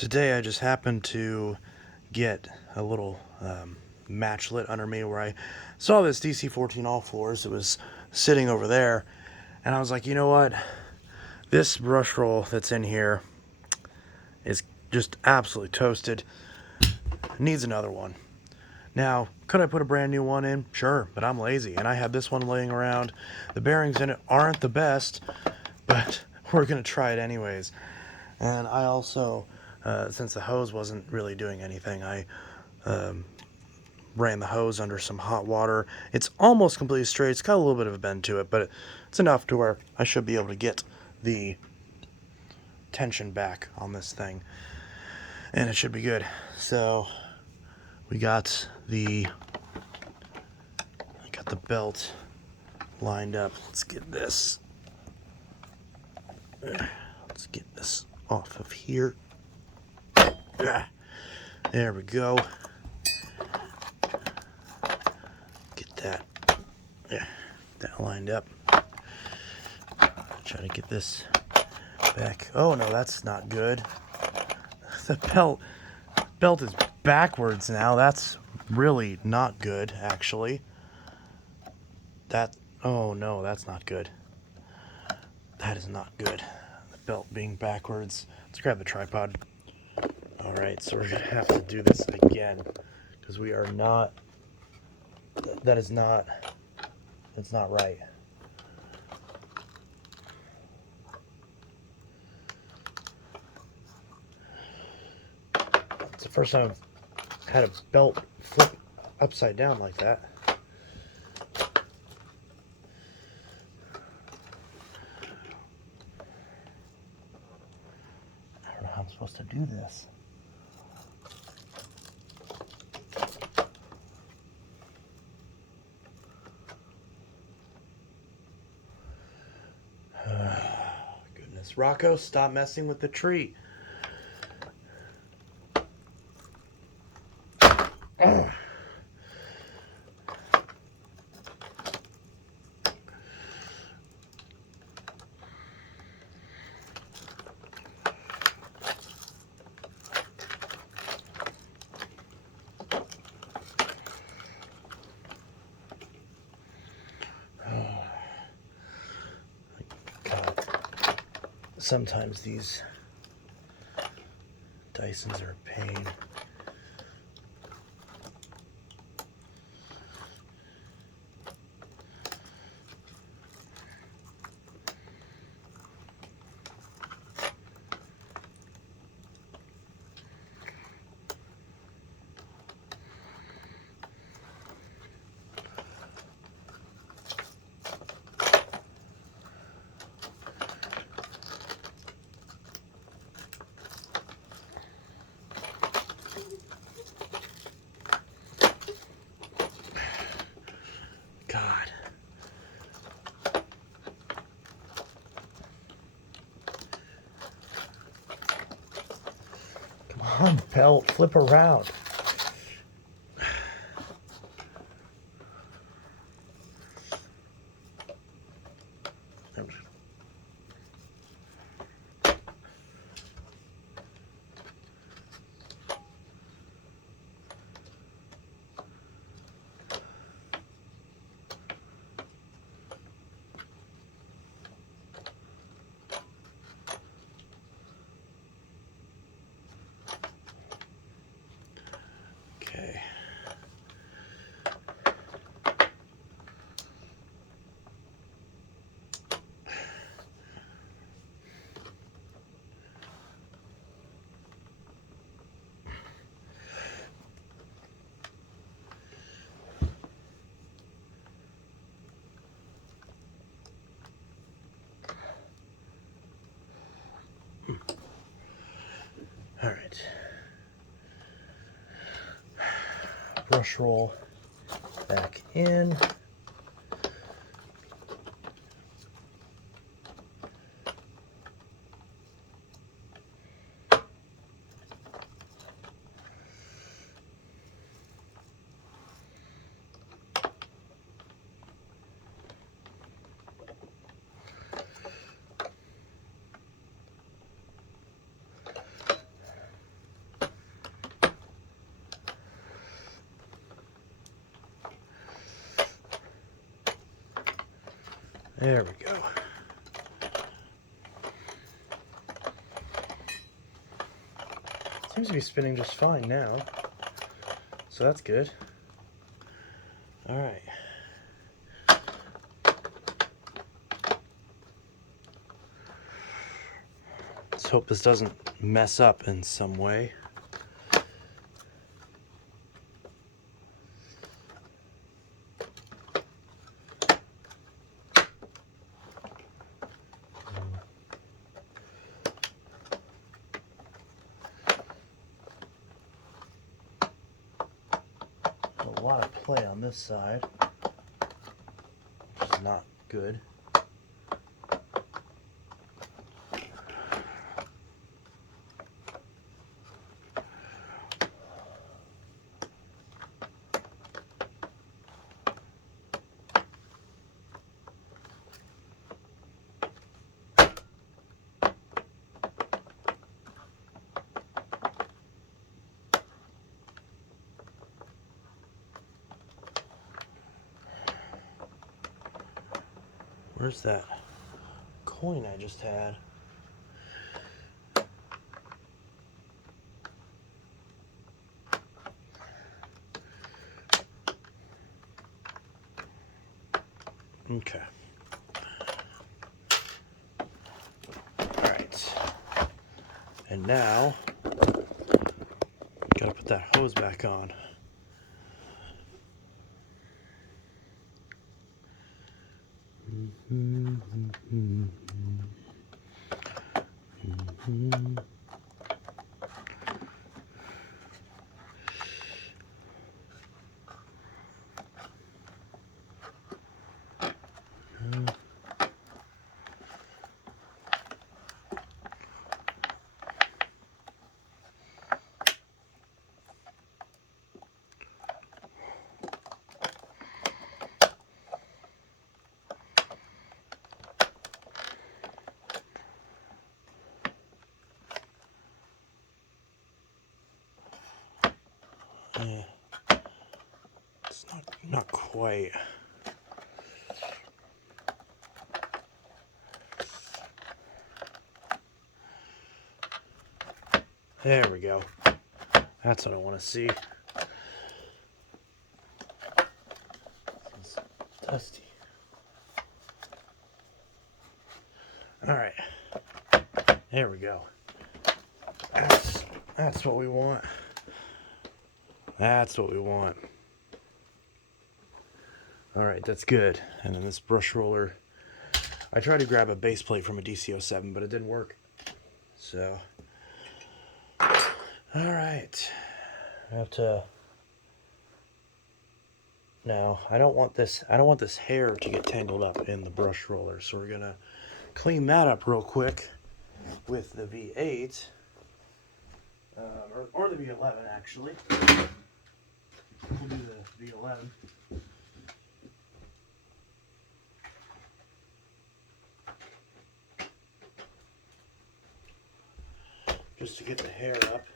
Today I just happened to get a little match lit under me where I saw this DC14 all floors. It was sitting over there, and I was like, you know what? This brush roll that's in here is just absolutely toasted. It needs another one. Now, could I put a brand new one in? Sure, but I'm lazy, and I have this one laying around. The bearings in it aren't the best, but we're going to try it anyways. And I also, since the hose wasn't really doing anything, I ran the hose under some hot water. It's almost completely straight. It's got a little bit of a bend to it, but it's enough to where I should be able to get the tension back on this thing, and it should be good. So we got the belt lined up. Let's get this off of here. There we go. Get that lined up. Try to get this back. Oh no, that's not good. The belt is backwards now. That's really not good, actually. Oh no, that's not good. That is not good. The belt being backwards. Let's grab the tripod. Alright, so we're going to have to do this again, because we are not, that's not right. It's the first time I've had a belt flip upside down like that. I don't know how I'm supposed to do this. Goodness, Rocco, stop messing with the tree. Sometimes these Dysons are a pain. God. Come on, belt, flip around. Okay. All right. Brush roll back in. There we go. Seems to be spinning just fine now, so that's good. All right. Let's hope this doesn't mess up in some way. A lot of play on this side, which is not good. Where's that coin I just had? Okay. All right. And now, gotta put that hose back on. Yeah, it's not quite. There we go. That's what I want to see. It's dusty. All right. There we go. That's what we want. That's what we want. All right, that's good. And then this brush roller, I tried to grab a base plate from a DC07, but it didn't work. So, all right. I have to. Now, I don't want this hair to get tangled up in the brush roller, so we're gonna clean that up real quick with the V8 or the V11 actually. We'll do the V11. Just to get the hair up.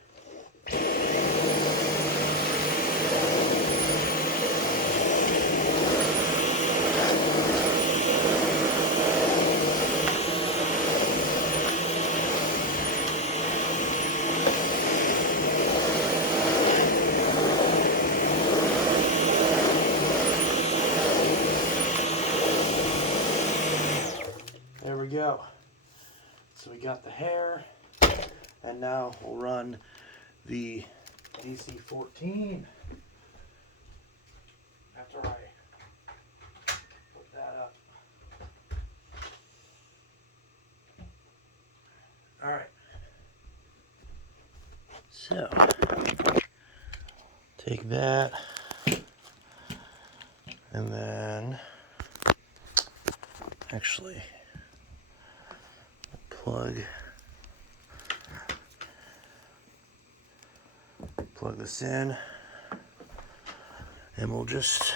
There we go. So we got the hair, and now we'll run the DC14 after I put that up. All right. So take that, and then actually plug this in, and we'll just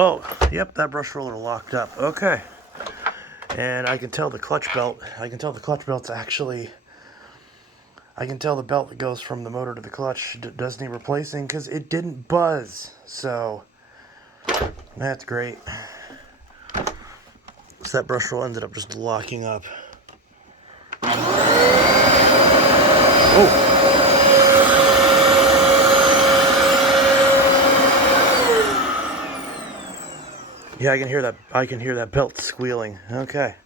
Oh, yep, that brush roller locked up. Okay. And I can tell the clutch belt, belt's actually, I can tell the belt that goes from the motor to the clutch does need replacing because it didn't buzz. So, that's great. So that brush roll ended up just locking up. Oh! Yeah, I can hear that. I can hear that belt squealing. Okay.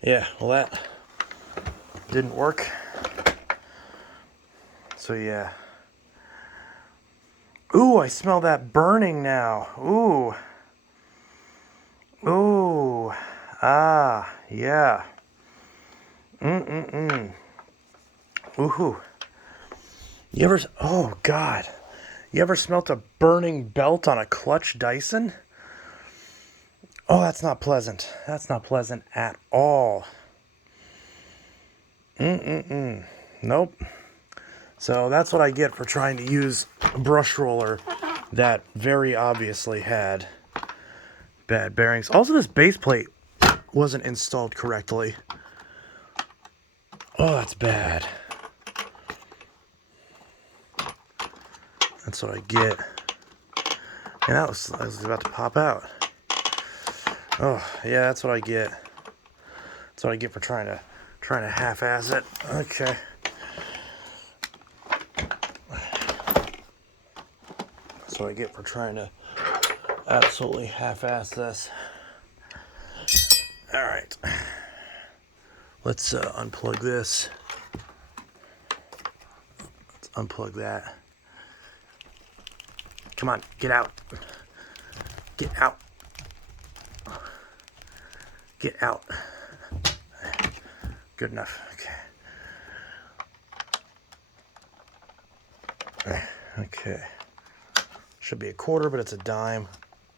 Yeah, well that didn't work. So yeah. Ooh, I smell that burning now. Ooh. Ooh. Ah, yeah. Ooh. You ever, oh God. You ever smelt a burning belt on a clutch Dyson? Oh, that's not pleasant. That's not pleasant at all. Nope. So that's what I get for trying to use a brush roller that very obviously had bad bearings. Also, this base plate wasn't installed correctly. Oh, that's bad. That's what I get. And I was about to pop out. Oh, yeah, that's what I get. That's what I get for trying to half-ass it. Okay. That's what I get for trying to absolutely half-ass this. All right. Let's unplug this. Let's unplug that. Come on, get out. Get out. Get out. Good enough. Okay. Okay. Should be a quarter, but it's a dime.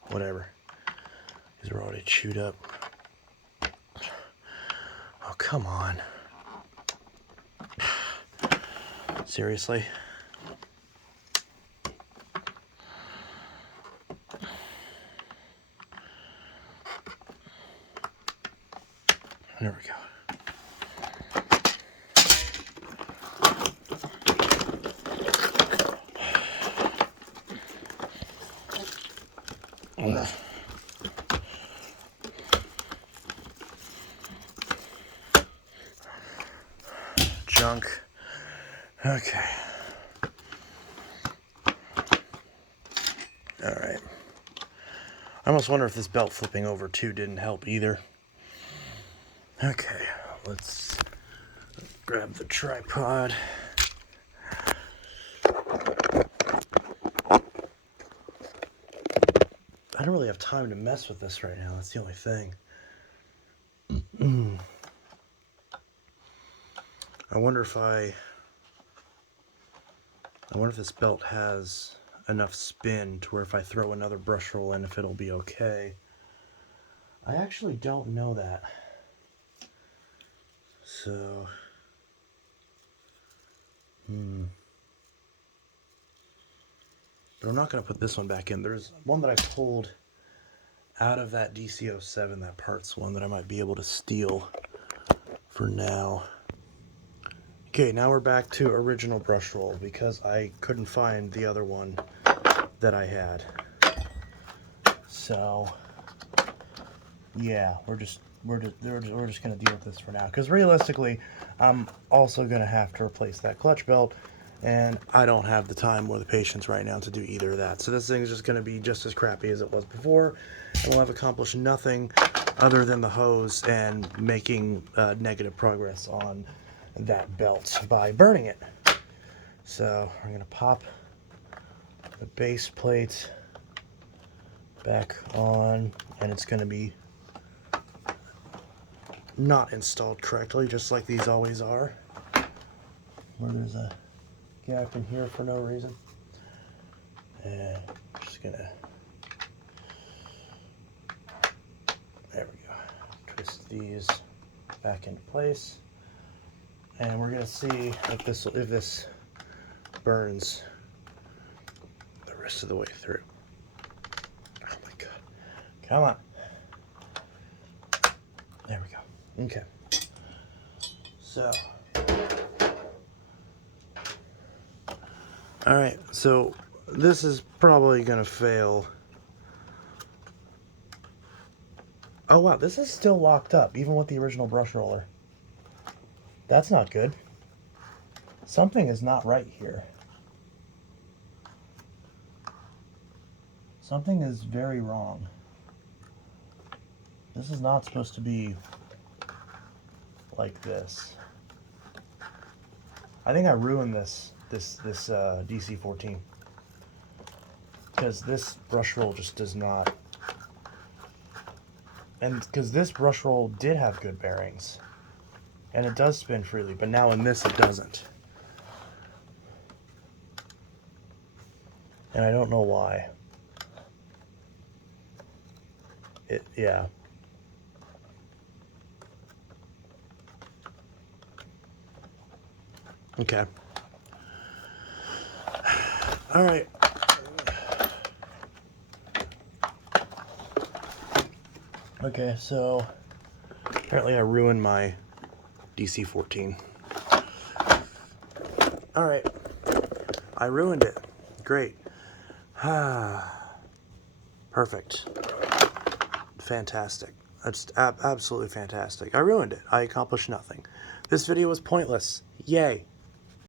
Whatever. These are already chewed up. Oh, come on. Seriously? There we go. Junk. Okay. All right. I almost wonder if this belt flipping over too didn't help either. Okay, let's grab the tripod. I don't really have time to mess with this right now. That's the only thing. I wonder if this belt has enough spin to where if I throw another brush roll in, if it'll be okay. I actually don't know that. So, but I'm not going to put this one back in. There's one that I pulled out of that DC07, that parts one, that I might be able to steal for now. Okay, now we're back to original brush roll because I couldn't find the other one that I had. So, yeah, we're just gonna deal with this for now. Because realistically, I'm also gonna have to replace that clutch belt, and I don't have the time or the patience right now to do either of that. So this thing is just gonna be just as crappy as it was before, and we'll have accomplished nothing other than the hose and making negative progress on that belt by burning it. So I'm gonna pop the base plate back on, and it's gonna be not installed correctly, just like these always are, where there's a gap in here for no reason. And I'm just gonna, there we go, twist these back into place, and we're gonna see if this burns the rest of the way through. Oh my God. Come on. There we go. Okay. So. Alright, so this is probably going to fail. Oh wow, this is still locked up, even with the original brush roller. That's not good. Something is not right here. Something is very wrong. This is not supposed to be like this. I think I ruined this DC14 because this brush roll just does not, and because this brush roll did have good bearings and it does spin freely, but now in this it doesn't, and I don't know why. Yeah. Okay. All right. Okay, so apparently I ruined my DC14. All right. I ruined it. Great. Perfect. Fantastic. That's absolutely fantastic. I ruined it. I accomplished nothing. This video was pointless. Yay.